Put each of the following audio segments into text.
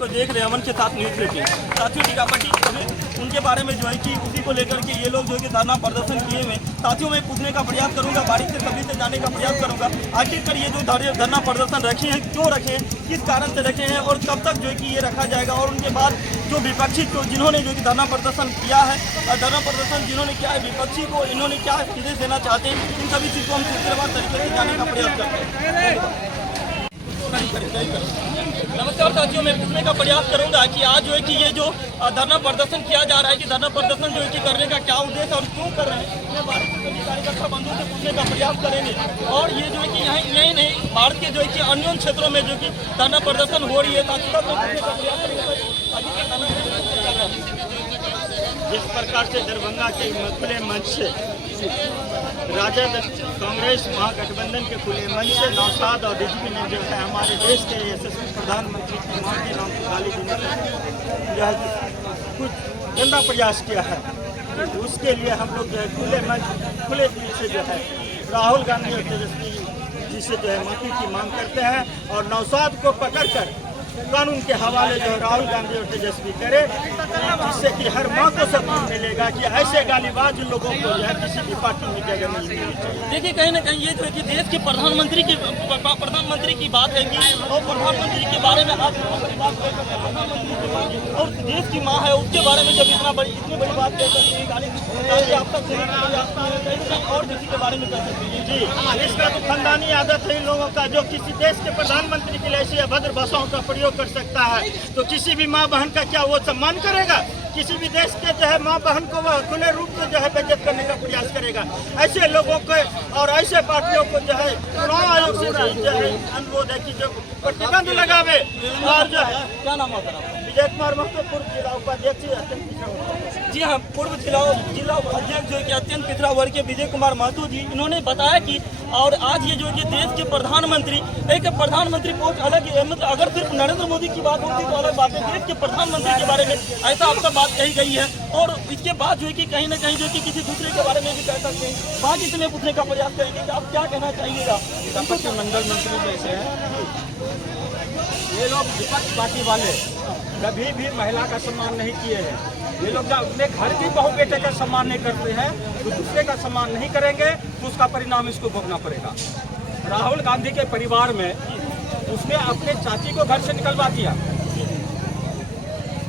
को देख रहे हैं अमन के साथ न्यूज लेके साथियों टीकापट्टी अभी उनके बारे में जो है कि उसी को लेकर के ये लोग जो है कि धरना प्रदर्शन किए हुए साथियों में पूछने का प्रयास करूंगा, बारीक से सभी से जाने का प्रयास करूंगा आखिरकार ये जो धरना प्रदर्शन रखे हैं क्यों रखे हैं, किस कारण से रखे हैं और कब तक जो है कि ये रखा जाएगा। और उनके बाद जो विपक्षी को जिन्होंने जो कि धरना प्रदर्शन किया है और धरना प्रदर्शन जिन्होंने किया है विपक्षी को इन्होंने क्या निर्देश देना चाहते हैं, इन सभी चीज़ को हम सूत्रवाद तरीके से जाने का प्रयास करते हैं। नमस्कार साथियों, मैं पूछने का प्रयास करूंगा कि आज जो है कि ये जो धरना प्रदर्शन किया जा रहा है कि धरना प्रदर्शन जो है कि करने का क्या उद्देश्य और क्यों कर रहे हैं, मैं भारत के सभी कार्यकर्ता बंधुओं से पूछने का प्रयास करेंगे। और ये जो है कि यही नहीं भारत के जो है कि अन्य क्षेत्रों में जो कि धरना प्रदर्शन हो रही है साथ में पूछने का प्रयास करेंगे। जिस प्रकार से दरभंगा के खुले मंच से राजद कांग्रेस महागठबंधन के खुले मंच से नौशाद और डीजीपी ने जो है हमारे देश के यशस्वी प्रधानमंत्री की मां के नाम पर गाली देने का जो है कुछ गंदा प्रयास किया है, तो उसके लिए हम लोग जो है खुले मंच खुले दिल से जो है राहुल गांधी और तेजस्वी जी से जो है माफी की मांग करते हैं और नौशाद को पकड़कर कानून के हवाले जो राहुल गांधी और तेजस्वी करे, जिससे कि हर माँ को सबूत मिलेगा कि ऐसे गालीबाज लोगों को जो है किसी भी पार्टी में जगह नहीं मिलनी चाहिए। देखिए कहीं ना कहीं ये जो है कि देश के प्रधानमंत्री की बात है कि और प्रधानमंत्री के बारे में आप प्रधानमंत्री की बात और देश की माँ है उसके बारे में जब इतनी बड़ी बात कह सकते हैं आप तक और किसी के बारे में कह सकते हैं। जी, इसका तो खानदानी आदत है इन लोगों का, जो किसी देश के प्रधानमंत्री के लिए ऐसी अभद्र भाषाओं का प्रयोग कर सकता है तो किसी भी माँ बहन का क्या वो सम्मान करेगा? किसी भी देश के जो है माँ बहन को वह खुले रूप से जो है बेइज्जत करने का प्रयास करेगा। ऐसे लोगों को और ऐसे पार्टियों को जो है चुनाव आयोग से जो है अनुरोध है कि जो प्रतिबंध लगावे। और जो है क्या नाम होता है? विजय कुमार महतो, पूर्व जिला उपाध्यक्ष। जी हाँ, पूर्व जिला अध्यक्ष जो कि अत्यंत पिछड़ा वर्ग के विजय कुमार महतो जी, इन्होंने बताया कि और आज ये जो कि देश के प्रधानमंत्री एक प्रधानमंत्री पोस्ट अलग है, मतलब अगर सिर्फ नरेंद्र मोदी की बात होती तो अलग बात है, देश के प्रधानमंत्री के बारे में ऐसा अब तक बात कही गई है। और इसके बाद जो है कि कहीं ना कहीं जो कि किसी दूसरे के बारे में भी कह सकते हैं। बाकी से मैं पूछने का प्रयास करेंगे कि आप क्या कहना चाहिएगा? मंडल मंत्री जैसे हैं ये लोग विपक्ष पार्टी वाले कभी भी महिला का सम्मान नहीं किए हैं। ये लोग जब अपने घर की बहू बेटे का सम्मान नहीं करते हैं तो दूसरे का सम्मान नहीं करेंगे तो उसका परिणाम इसको भोगना पड़ेगा। राहुल गांधी के परिवार में उसने अपने चाची को घर से निकलवा दिया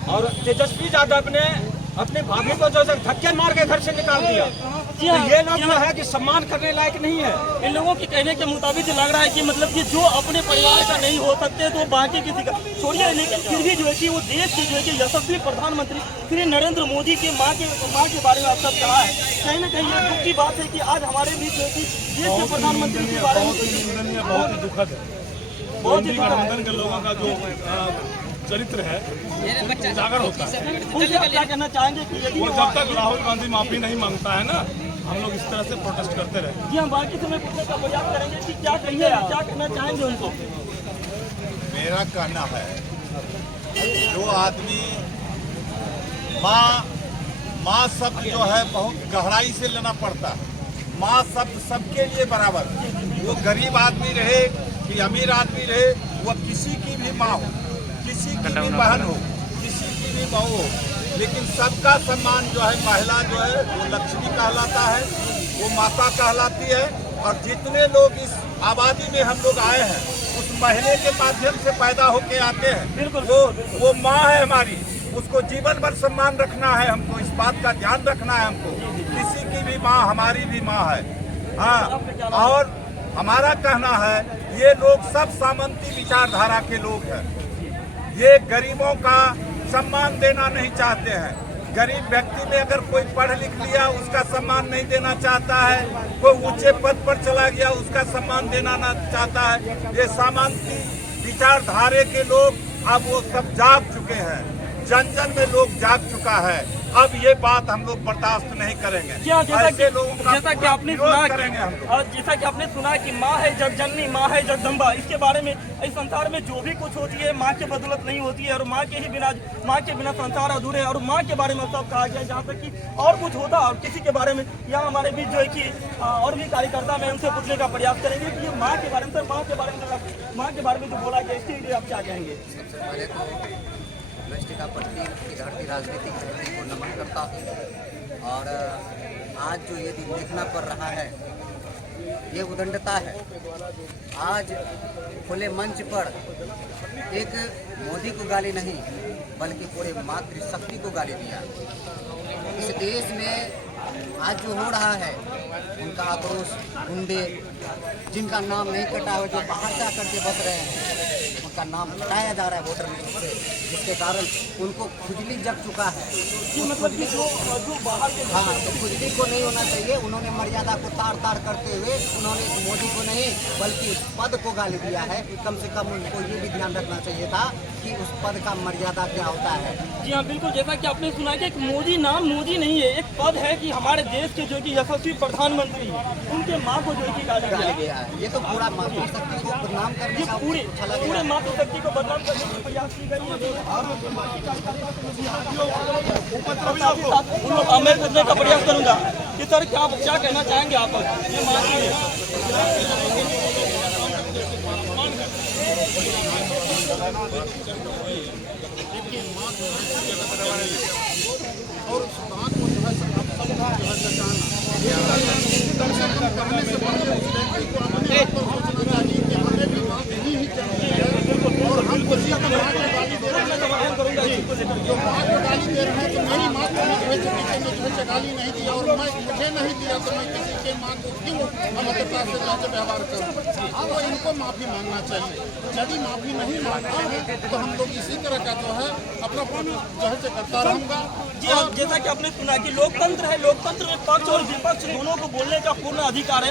और तेजस्वी यादव ने अपने भाभी को जो धक्के मार के घर से निकाल दिया। तो ये लोग जो है कि सम्मान करने लायक नहीं है। इन लोगों के कहने के मुताबिक लग रहा है कि मतलब कि जो अपने परिवार का नहीं हो सकते तो बाकी किसी का छोड़िए, लेकिन फिर भी जो है कि वो देश के जो है कि यशस्वी प्रधानमंत्री श्री नरेंद्र मोदी के माँ के बारे में आप सब कहा है। कहीं ना कहीं ये दुख की बात है कि आज हमारे बीच जो है कि देश के प्रधानमंत्री के बारे में बहुत ही दुखद है। बहुत ही गठबंधन के लोगों का जो चरित्र है उजागर होता है। उनसे आप क्या कहना चाहेंगे कि यदि वो जब तक राहुल गांधी माफी नहीं मांगता है ना, हम लोग इस तरह से प्रोटेस्ट करते रहे। जी हम बाकी समय पूछने का प्रयास करेंगे कि क्या कहिए, क्या कहना चाहेंगे उनको? मेरा कहना है जो आदमी माँ शब्द जो है बहुत गहराई से लेना पड़ता है। माँ शब्द सबके लिए बराबर, वो गरीब आदमी रहे कि अमीर आदमी रहे, वो किसी की भी माँ हो, किसी की भी बहन हो, किसी की भी बहू हो, लेकिन सबका सम्मान जो है महिला जो है वो लक्ष्मी कहलाता है, वो माता कहलाती है। और जितने लोग इस आबादी में हम लोग आए हैं उस महीने के माध्यम से पैदा होके आते हैं, वो माँ है हमारी, उसको जीवन भर सम्मान रखना है हमको, इस बात का ध्यान रखना है हमको। किसी की भी माँ हमारी भी माँ है। हाँ, और हमारा कहना है ये लोग सब सामंती विचारधारा के लोग हैं। ये गरीबों का सम्मान देना नहीं चाहते हैं। गरीब व्यक्ति में अगर कोई पढ़ लिख लिया उसका सम्मान नहीं देना चाहता है, कोई ऊंचे पद पर चला गया उसका सम्मान देना ना चाहता है। ये सामंती विचारधारे के लोग अब वो सब जाग चुके हैं, जन जन में लोग जाग चुका है। अब ये बात हम लोग बर्दाश्त नहीं करेंगे। जैसा कि आपने सुना कि माँ है जगजननी, माँ है जगदम्बा, इसके बारे में इस संसार में जो भी कुछ होती है माँ के बदौलत नहीं होती है और माँ के बिना संसार अधूरे है। और माँ के बारे में सब कहा गया, जहाँ तक कि और कुछ होता और किसी के बारे में यहाँ हमारे बीच जो है कि और भी कार्यकर्ता में उनसे पूछने का प्रयास करेंगे कि ये माँ के बारे में, सर माँ के बारे में जो बोला गया इसके लिए आप क्या कहेंगे? स्वस्तिका पट्टी की धरती राजनीतिक धरती को नमन करता हूँ। और आज जो ये दिन देखना पड़ रहा है ये उदंडता है। आज खुले मंच पर एक मोदी को गाली नहीं बल्कि पूरे मातृशक्ति को गाली दिया। इस देश में आज जो हो रहा है उनका आक्रोश, गुंडे जिनका नाम नहीं कटा हुआ, जो बाहर जा करके बस रहे हैं, उनका नाम हटाया जा रहा है वोटर लिस्ट से, जिसके कारण उनको खुजली जग चुका है। मतलब कि जो बाहर के हाँ, तो खुजली को नहीं होना चाहिए। उन्होंने मर्यादा को तार तार करते हुए उन्होंने मोदी को नहीं बल्कि उस पद को गाली दिया है। कम से कम उनको ये भी ध्यान रखना चाहिए था कि उस पद का मर्यादा क्या होता है। जी हाँ, बिल्कुल। जैसा कि आपने सुना कि एक मोदी नाम मोदी नहीं है, एक पद है कि हमारे देश के जो कि यशस्वी प्रधानमंत्री उनके माँ को जो कि गाली दिया गया है। ये तो पूरा मातृशक्ति को बदनाम करने का पूरे चला गया है। मातृशक्ति को बदनाम करने का प्रयास की गई है। मैं पूछने का प्रयास करूंगा कि सर क्या कहना चाहेंगे आप? ये माँ और उस बात को जो है करने से पहले उस व्यक्ति को अपने आप को सोचना चाहिए कि हमें भी बात नहीं ही करनी है। और हम किसी को माँ को गाली दे रहे हैं, जो माँ को गाली दे रहे हैं तो मेरी माँ को जो है गाली नहीं दिया और मैं मुझे नहीं दिया तो मैं किसी के माँ को क्यों अमरता से लाके व्यवहार करूँ? तो इनको माफ़ी मांगना चाहिए। यदि माफ़ी नहीं मांगते हैं तो हम लोग इसी तरह का जो है अपना जो है करता रहूँगा। जी हाँ, जैसा कि आपने सुना कि लोकतंत्र है, लोकतंत्र में पक्ष और विपक्ष दोनों को बोलने का पूर्ण अधिकार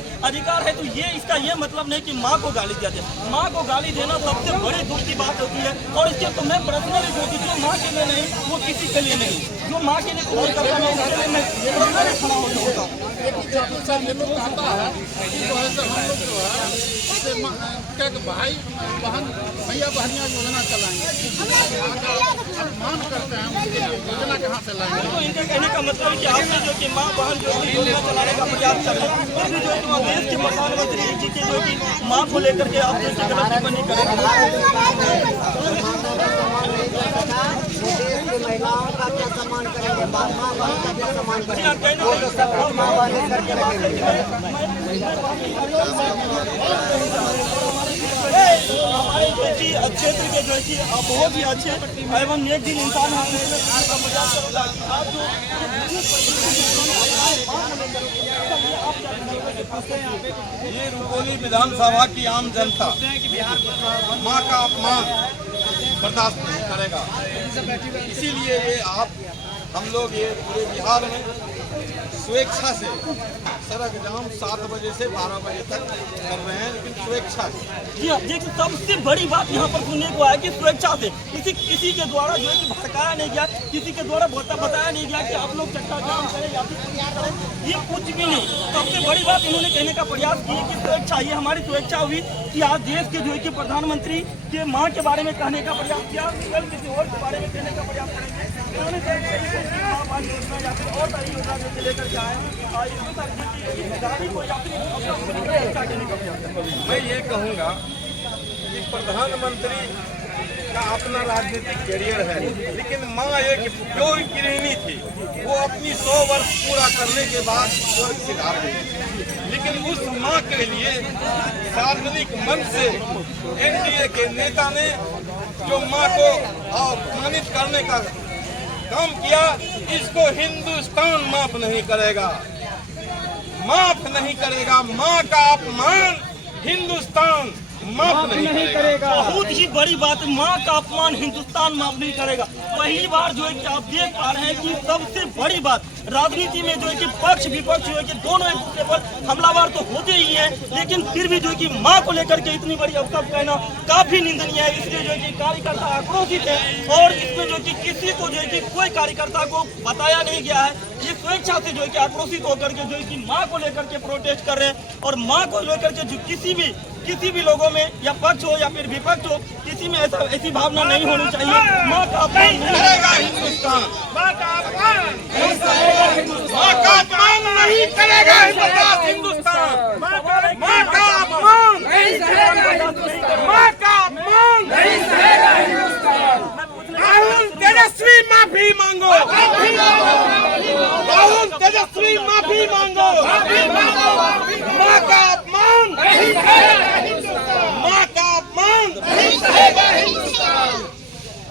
है। तो ये इसका ये मतलब नहीं कि माँ को गाली दिया जाए। माँ को गाली देना सबसे बड़ी दुख की बात होती है। और इसके तो मैं पर्सनली जो माँ के लिए नहीं वो किसी के लिए नहीं, जो माँ के लिए कोई करता नहीं उसके लिए मैं पर्सनली खड़ा होता हूँ। लेकिन सर ये लोग कहता है कि जो है सर हम लोग जो है इससे क्या भाई बहन भैया बहनियाँ योजना चलाएंगे, अपमान करते हैं उसके लिए योजना कहाँ से लाएंगे? तो इनके कहने का मतलब है कि आपने जो कि माँ बहन जो भी योजना चलाने का प्रयास कर रहे हैं, फिर भी जो कि देश के प्रधानमंत्री जी के जो कि माँ को लेकर के आप जो टिप्पणी करेंगे। महिलाओं का क्या सम्मान करेंगे, माँ बहन का क्या सम्मान करेंगे? वो तो सब कुछ माँ बहन करके रखेंगे। हमारे जो कि क्षेत्र के जो कि बहुत ही अच्छे एवं नेक दिल इंसान हैं, ये रुपौली विधानसभा की आम जनता माँ का अपमान बर्दाश्त नहीं करेगा। इसीलिए ये हम लोग ये पूरे बिहार में स्वेच्छा से सड़क जाम 7 बजे से 12 बजे तक कर रहे हैं, लेकिन स्वेच्छा से। जी हाँ, देखिए सबसे बड़ी बात यहाँ पर सुनने को आया कि स्वेच्छा से किसी के द्वारा जो है कि भड़काया नहीं गया, किसी के द्वारा बताया नहीं गया कि आप लोग चक्का जाम करें या फिर ये कुछ भी नहीं। सबसे बड़ी बात इन्होंने कहने का प्रयास किया कि स्वेच्छा, ये हमारी स्वेच्छा हुई कि आज देश के जो है कि प्रधानमंत्री के माँ के बारे में कहने का प्रयास किया, किसी और के बारे में कहने का प्रयास करेंगे। या फिर और सारी योजना जो लेकर के आए मैं ये कहूँगा कि प्रधानमंत्री का अपना राजनीतिक करियर है, लेकिन माँ एक जो गृहिणी थी वो अपनी 100 वर्ष पूरा करने के बाद स्वर्ग सिधार गई। लेकिन उस माँ के लिए सार्वजनिक मंच से एनडीए के नेता ने जो माँ को अपमानित करने का काम किया, इसको हिंदुस्तान माफ नहीं करेगा, माफ नहीं करेगा। माँ का अपमान हिंदुस्तान माफ नहीं करेगा। बहुत ही बड़ी बात, माँ का अपमान हिंदुस्तान माफ नहीं करेगा। पहली बार जो है कि आप देख पा रहे हैं कि सबसे बड़ी बात राजनीति में जो है कि पक्ष विपक्ष जो है कि दोनों एक दूसरे पर हमलावर तो होते ही हैं, लेकिन फिर भी जो है कि माँ को लेकर के इतनी बड़ी अवसर कहना काफी निंदनीय है। इसलिए जो है कि कार्यकर्ता आक्रोशित है और इसमें जो है कि किसी को जो है कि कोई कार्यकर्ता को बताया नहीं गया है। ये स्वेच्छा से जो है कि आक्रोशित होकर के जो है कि माँ को लेकर के प्रोटेस्ट कर रहे हैं और माँ को लेकर के जो किसी भी लोगों में या पक्ष हो या फिर विपक्ष हो, किसी में ऐसी भावना नहीं होनी चाहिए। माँ का अपमान नहीं करेगा हिंदुस्तान, माँ का अपमान नहीं करेगा हिंदुस्तान, माँ का अपमान नहीं करेगा हिंदुस्तान, माँ का अपमान नहीं करेगा हिंदुस्तान। माफी मांगो, राहुल तेजस्वी माफी मांगो, माँ का अपमान, माँ का अपमान,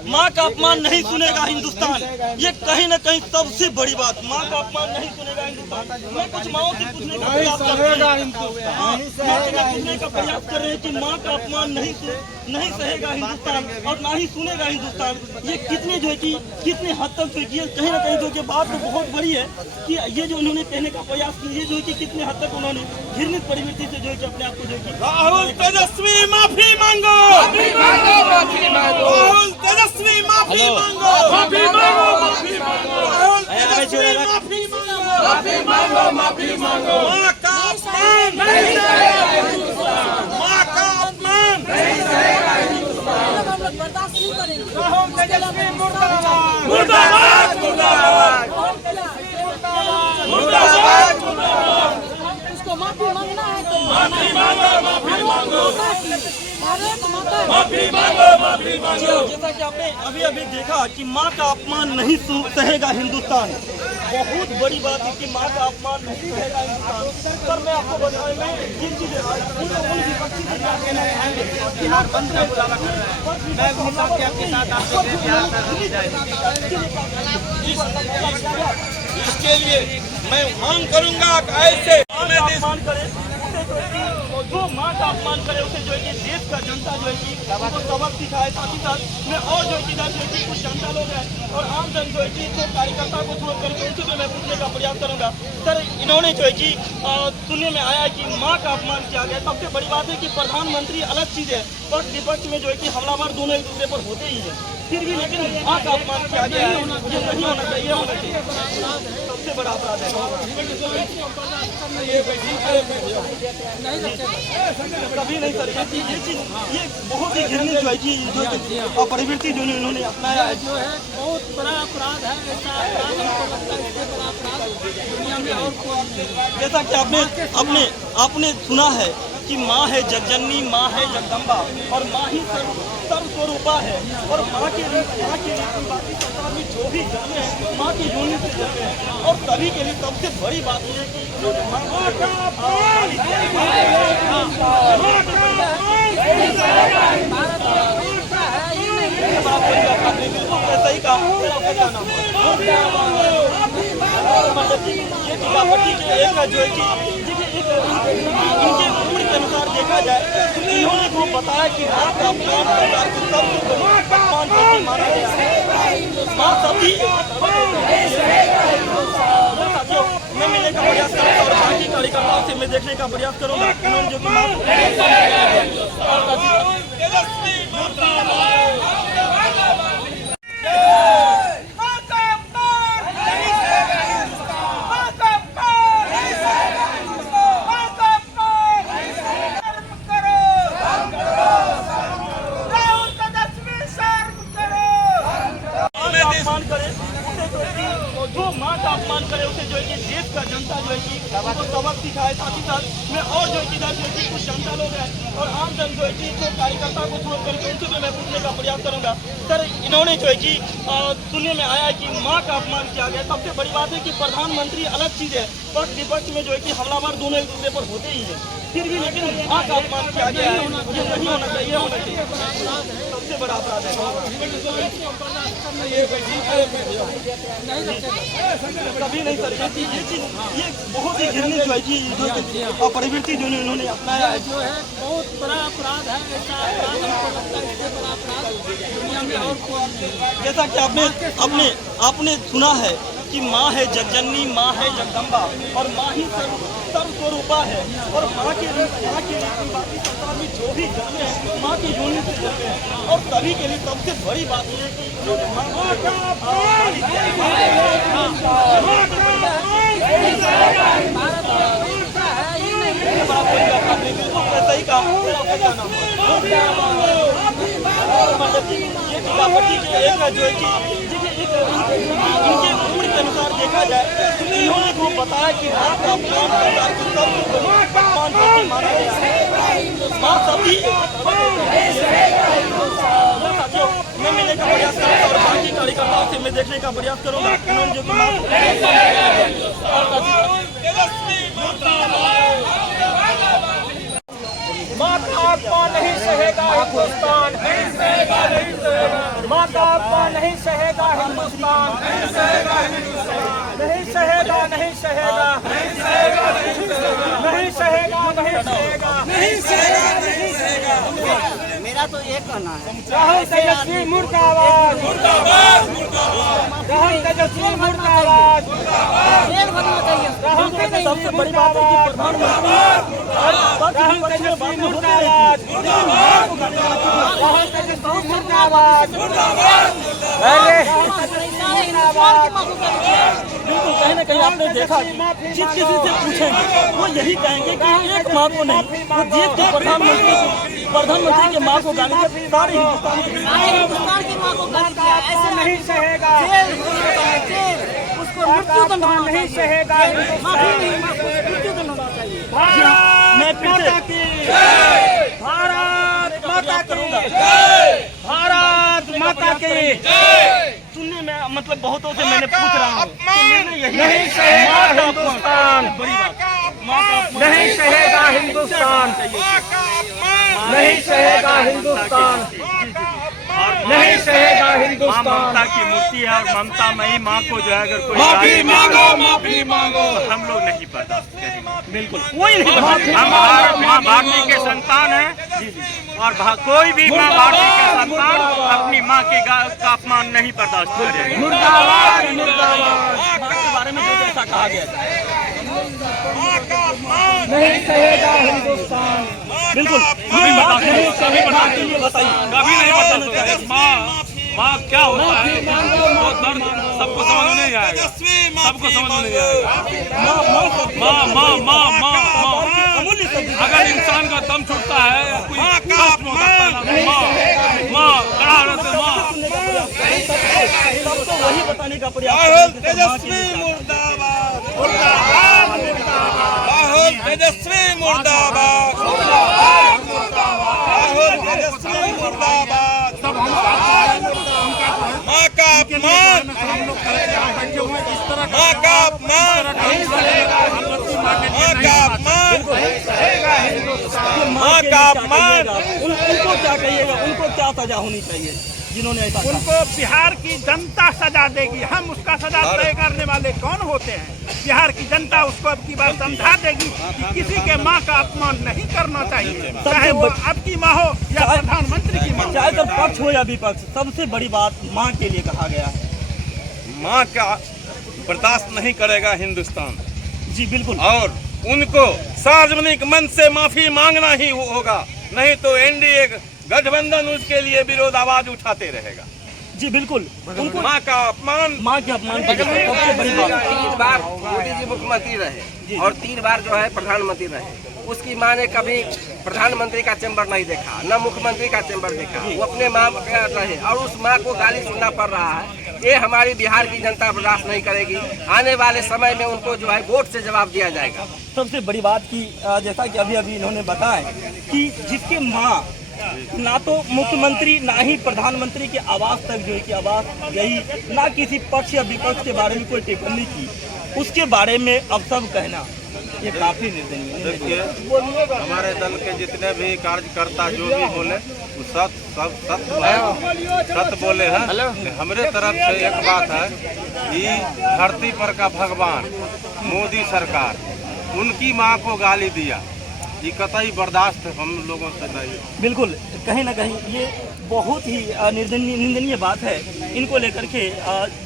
माँ का अपमान नहीं सुनेगा हिंदुस्तान। ये कहीं न कहीं सबसे बड़ी बात, माँ का अपमान नहीं सुनेगा हिंदुस्तान। मैं कुछ माओ से पूछने का प्रयास कर रहे हैं कि माँ का अपमान नहीं सहेगा हिंदुस्तान और ना ही सुनेगा हिंदुस्तान। ये कितने जो है कि कितने हद तक जो है कि कहीं ना कहीं जो कि बात तो बहुत बड़ी है कि ये जो उन्होंने कहने का प्रयास किया, ये जो है कि कितने हद तक उन्होंने घृणित प्रवृत्ति से जो है कि अपने आप को जो है कि राहुल तेजस्वी माफी मांगो, राहुल तेजस्वी माफी मांगो, माफी मांगो, माफी मांगो, राहुल तेजस्वी माफी मांगो, माफी मांगो, माँ का अपमान नहीं सहेगा हिंदुस्तान, माँ का अपमान नहीं सहेगा हिंदुस्तान, हम लोग बर्दाश्त नहीं करेंगे। राहुल तेजस्वी मुर्दाबाद, मुर्दाबाद, मुर्दाबाद, मुर्दाबाद, मुर्दाबाद, उसको माफी मांगना है तो माफी मांगो, माफी मांगो, भारत माता माफी मांगो, माफी मांगो। जैसा कि आपने अभी अभी देखा कि माँ का अपमान नहीं सहेगा हिंदुस्तान। बहुत बड़ी बात है कि माँ का अपमान नहीं सहेगा हिंदुस्तान। पर मैं आपको बताऊं, मैं जिन चीजें उन विपक्षी से क्या कहना चाहेंगे कि हाँ बंद में बुलाना मैं आपके साथ इसके लिए मैं मांग करूंगा कि ऐसे अपमान करे जो माँ का अपमान करे उसे जो है कि देश का जनता जो है कि उनको सबक सिखाए। साथ ही साथ में और जो है कि इधर जो है कि कुछ जनता लोग हैं और आम जन जो है कि जो कार्यकर्ता को छोड़ करके उनसे भी मैं पूछने का प्रयास करूंगा। सर, इन्होंने जो है कि सुनने में आया कि माँ का अपमान किया गया। सबसे बड़ी बात है कि प्रधानमंत्री अलग चीज है, पक्ष विपक्ष में जो है कि हमलावर दोनों एक दूसरे पर होते ही है, फिर भी लेकिन माँ का अपमान किया गया है। ये नहीं होना चाहिए, होना चाहिए। सबसे बड़ा अपराध है। कभी नहीं सर, ये चीज ये बहुत ही घृणित जो है कि जो प्रवृत्ति जो इन्होंने अपनाया है, जो है बहुत बड़ा अपराध है। ऐसा अपराध हमको लगता है इससे बड़ा अपराध दुनिया में और कोई नहीं। जैसा कि आपने सुना है कि माँ है जगजननी, माँ है जगदम्बा और माँ ही सर्वस्वरूपा है। और माँ के लिए बाकी संसार में जो भी जन्मे हैं माँ की योनि से जन्मे हैं। और सभी के लिए सबसे बड़ी बात यह है कि माँ का सही कहा। ये टीकापट्टी के एक जो है कि इनके उम्र के अनुसार देखा जाए तो इन्होंने को बताया कि माँ का अपमान सरकार की सबसे बड़ी अपमान होती माना गया है। माँ सभी साथियों, मैं मिलने का प्रयास करूँगा और बाकी कार्यकर्ताओं से मैं देखने का प्रयास करूँगा इन्होंने जो कि माँ जो माँ का अपमान करे उसे जो है कि देश का जनता जो है कि उनको सबक सिखाए। साथ ही साथ में और जो है कि इधर जो है कि कुछ जनता लोग हैं और आम जन जो है कि जो कार्यकर्ता को छोड़ करके उनसे भी मैं पूछने का प्रयास करूंगा। सर, इन्होंने जो है कि सुनने में आया कि माँ का अपमान किया गया। सबसे बड़ी बात है कि प्रधानमंत्री अलग चीज है, पक्ष विपक्ष में जो है कि हमलावर दोनों एक दूसरे पर होते ही है, फिर भी लेकिन माँ का अपमान किया गया है। ये नहीं होना चाहिए, होना चाहिए। सबसे बड़ा अपराध है। कभी नहीं सर, ये चीज ये बहुत ही घृणित जो है कि जो प्रवृत्ति जो इन्होंने अपनाया है, जो है बहुत बड़ा अपराध है। ऐसा अपराध हमको लगता है इससे बड़ा अपराध दुनिया में और कोई नहीं। जैसा कि आपने सुना है कि माँ है जगजननी, माँ है जगदम्बा और माँ ही सर्वस्वरूपा है। और माँ के लिए बाकी संसार में जो भी जन्मे हैं माँ की योनि से जन्मे हैं। और सभी के लिए सबसे बड़ी बात यह है कि जो माँ का सही कहा। ये टीकापट्टी के एक जो है कि इनके उम्र के अनुसार देखा जाए तो इन्होंने को बताया कि माँ का अपमान सरकार की सबसे बड़ी अपमान होती माना गया है। माँ सभी साथियों, मैं मिलने का प्रयास करूँगा और बाकी कार्यकर्ताओं से मैं में देखने का प्रयास करूंगा। इन्होंने जो कि माँ का अपमान नहीं सहेगा हिंदुस्तान, माँ का अपमान नहीं सहेगा हिंदुस्तान, नहीं सहेगा, नहीं सहेगा, नहीं सहेगा, नहीं सहेगा, नहीं सहेगा, नहीं सहेगा। मेरा तो ये कहना है, राहुल तेजस्वी मुर्दाबाद, राहुल तेजस्वी मुर्दाबाद, राहुल तेजस्वी मुर्दाबाद, राहुल तेजस्वी मुर्दाबाद, राहुल तेजस्वी मुर्दाबाद, बिल्कुल कहीं न कहीं आपने देखा जिस किसी से पूछेंगे वो यही कहेंगे कि एक माँ को नहीं, वो देश के प्रधानमंत्री के माँ को गाली दिया, सारे हिंदुस्तान की माँ को गाली दिया, ऐसे नहीं सहेगा, उसको मृत्यु दंड नहीं सहेगा, मृत्यु दंड होना चाहिए। मैं माता की भारत माता करूंगा, भारत माता की सुनने में मतलब बहुतों से मैंने पूछ रहा हूँ, नहीं सहेगा हिंदुस्तान, नहीं सहेगा हिंदुस्तान, नहीं सहेगा हिंदुस्तान, नहीं सहेगा माँ हिंदुस्तान। ममता की मूर्ति है और ममता मई माँ को जो है अगर कोई माफी मांगो, माफी मांगो। हम लोग नहीं बर्दाश्त करेंगे। बिल्कुल कोई नहीं हम माँ भारती के संतान हैं और कोई भी माँ भारती के संतान अपनी माँ के का अपमान नहीं बर्दाश्त करेगा। मुर्दाबाद, मुर्दाबाद, के बारे में जो जैसा कहा गया था। नहीं सहेगा हिंदुस्तान, बिल्कुल नहीं सहेगा, बताइए कभी नहीं बताना चाहिए। माँ क्या होता है वो दर्द सबको समझ में नहीं आएगा, सबको समझ में नहीं आएगा। माँ अगर इंसान का दम छूटता है कोई कष्ट होता है माँ सबको वही बताने का प्रयास तेजस्वी मुर्दाबाद, राहुल तेजस्वी मुर्दाबाद, राहुल तेजस्वी मुर्दाबाद। माँ का अपमान, माँ का अपमान, माँ का अपमान, माँ का अपमान। उनको क्या कहिएगा, उनको क्या सजा होनी चाहिए जिन्होंने ऐसा कहा? उनको बिहार की जनता सजा देगी, हम उसका सजा तय करने वाले कौन होते हैं? बिहार की जनता उसको अब की बार समझा देगी कि किसी के माँ का अपमान नहीं करना चाहिए, चाहे वो आपकी माँ हो या प्रधानमंत्री की माँ। चाहे तो पक्ष हो या विपक्ष, सबसे बड़ी बात माँ के लिए कहा गया है। माँ का बर्दाश्त नहीं करेगा हिंदुस्तान जी बिल्कुल, और उनको सार्वजनिक मंच से माफी मांगना ही होगा, नहीं तो एनडीए गठबंधन उसके लिए विरोध आवाज उठाते रहेगा। जी बिल्कुल, उनको माँ का अपमान, माँ के अपमान की सबसे बड़ी बात। 3 बार मोदी जी मुख्यमंत्री रहे और 3 बार जो है प्रधानमंत्री रहे। उसकी माँ ने कभी प्रधानमंत्री का चैम्बर नहीं देखा, न मुख्यमंत्री का चैम्बर देखा, वो अपने माँ का रहे और उस माँ को गाली सुनना पड़ रहा है। ये हमारी बिहार की जनता बर्दाश्त नहीं करेगी। आने वाले समय में उनको जो है वोट से जवाब दिया जाएगा। सबसे बड़ी बात की जैसा कि अभी इन्होंने बताया कि जिसके माँ ना तो मुख्यमंत्री ना ही प्रधानमंत्री के आवास तक जो है कि आवास यही, ना किसी पक्ष या विपक्ष के बारे में कोई टिप्पणी की, उसके बारे में अब सब कहना ये काफी निर्दयनीय है। देखिए हमारे दल के जितने भी कार्यकर्ता जो भी बोले वो सब सत्य बोले हैं। हमारे तरफ से एक बात है कि धरती पर का भगवान मोदी सरकार उनकी माँ को गाली दिया, ये कतई बर्दाश्त हम लोगों से नहीं। बिल्कुल कहीं ना कहीं ये बहुत ही निंदनीय बात है। इनको लेकर के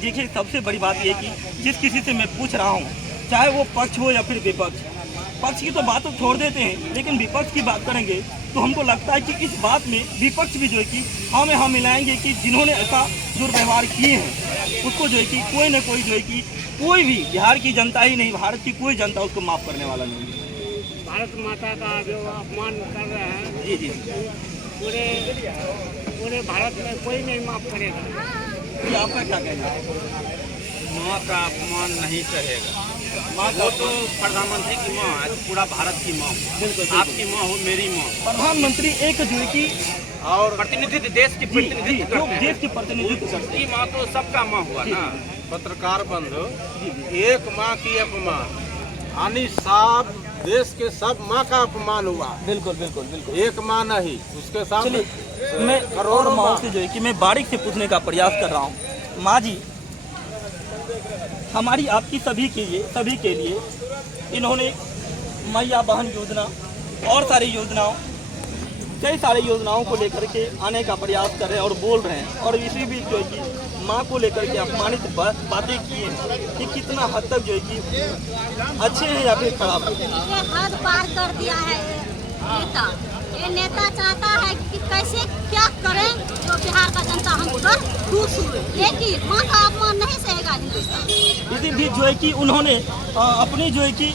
देखिए सबसे बड़ी बात ये कि जिस किसी से मैं पूछ रहा हूँ, चाहे वो पक्ष हो या फिर विपक्ष, पक्ष की तो बात तो छोड़ देते हैं, लेकिन विपक्ष की बात करेंगे तो हमको लगता है कि इस बात में विपक्ष भी जो है कि हम मिलाएंगे कि जिन्होंने ऐसा दुर्व्यवहार किए हैं उसको जो है कि कोई ना कोई जो है कि कोई भी बिहार की जनता ही नहीं, भारत की कोई जनता उसको माफ़ करने वाला नहीं है। भारत माता का जो अपमान कर रहे हैं, जी जी, पूरे भारत में कोई नहीं माफ करेगा। ये आपका क्या कहना है? माँ का अपमान नहीं सहेगा। माँ वो तो प्रधानमंत्री की माँ है, तो पूरा भारत की माँ, बिल्कुल आपकी माँ हो, मेरी माँ। प्रधानमंत्री एक जो है कि और प्रतिनिधित्व देश की प्रतिनिधित्व जो करते हैं। देश के प्रतिनिधित्व करते की माँ तो सबका माँ हुआ ना। पत्रकार बंधु, एक माँ की अपमान यानी सब देश के सब माँ का अपमान हुआ। बिल्कुल बिल्कुल बिल्कुल। एक माँ नहीं, उसके साथ चलिए मैं और करोड़ों माँ माँ। से जो है कि मैं बारीक से पूछने का प्रयास कर रहा हूँ। माँ जी, हमारी आपकी सभी के लिए इन्होंने मैया बहन योजना और सारी योजनाओं, कई सारी योजनाओं को लेकर के आने का प्रयास कर रहे हैं और बोल रहे हैं, और इसी बीच जो है कि माँ को लेकर के अपमानित बातें की हैं कि कितना हद तक जो है कि अच्छे हैं या फिर खराब है। ये हद पार कर दिया है नेता। ये नेता चाहता है कि कैसे क्या करें तो बिहार का जनता हम पर खुश हुए, लेकिन माँ का अपमान नहीं सहेगा हिंदुस्तान। इसी बीच जो है कि उन्होंने अपनी जो है कि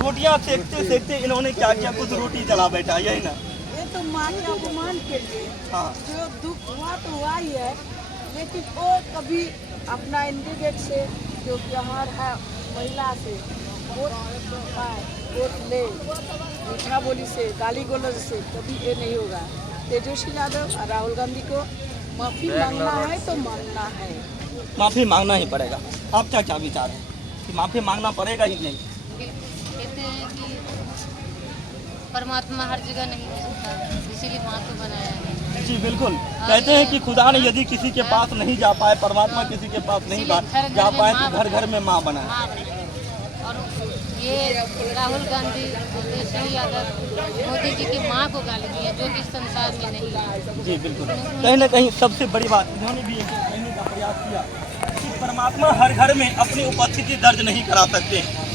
रोटियां सेकते सेकते इन्होंने क्या किया, कुछ रोटी जला बैठा, यही ना। ये तो माँ के अपमान के लिए हाँ। जो दुख हुआ तो हुआ ही है, लेकिन वो कभी अपना इंडिकेट से जो व्यवहार है महिला से वोट पाए, वोट ले, मीठा बोली से, गाली गलौज से कभी ये नहीं होगा। तेजस्वी यादव और राहुल गांधी को माफी मांगना है तो मांगना है, माफी मांगना ही पड़ेगा। आपका क्या विचार है कि माफी मांगना पड़ेगा ही नहीं? कहते हैं कि परमात्मा हर जगह नहीं हो सकता, इसीलिए माँ को बनाया है। जी बिल्कुल। कहते हैं कि खुदा ने यदि किसी के पास नहीं जा पाए, परमात्मा किसी के पास नहीं जा पाए तो घर घर में माँ बनाए। माँ बनाई। और ये राहुल गांधी, तेजस्वी यादव, मोदी जी की माँ को गाली दी है, जो कि इस संसार में नहीं है। जी बिल्कुल। कहीं ना कहीं सबसे बड़ी बात इन्होंने भी कहने का प्रयास किया कि परमात्मा हर घर में अपनी उपस्थिति दर्ज नहीं करा सकते हैं।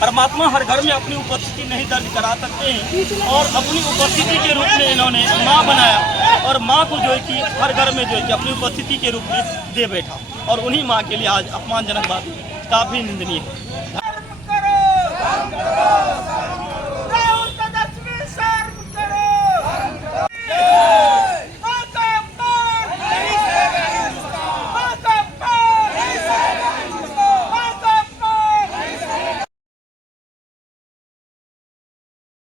परमात्मा हर घर में अपनी उपस्थिति नहीं दर्ज करा सकते हैं, और अपनी उपस्थिति के रूप में इन्होंने माँ बनाया, और माँ को जो है कि हर घर में जो है कि अपनी उपस्थिति के रूप में दे बैठा, और उन्हीं माँ के लिए आज अपमानजनक बात काफ़ी निंदनीय है।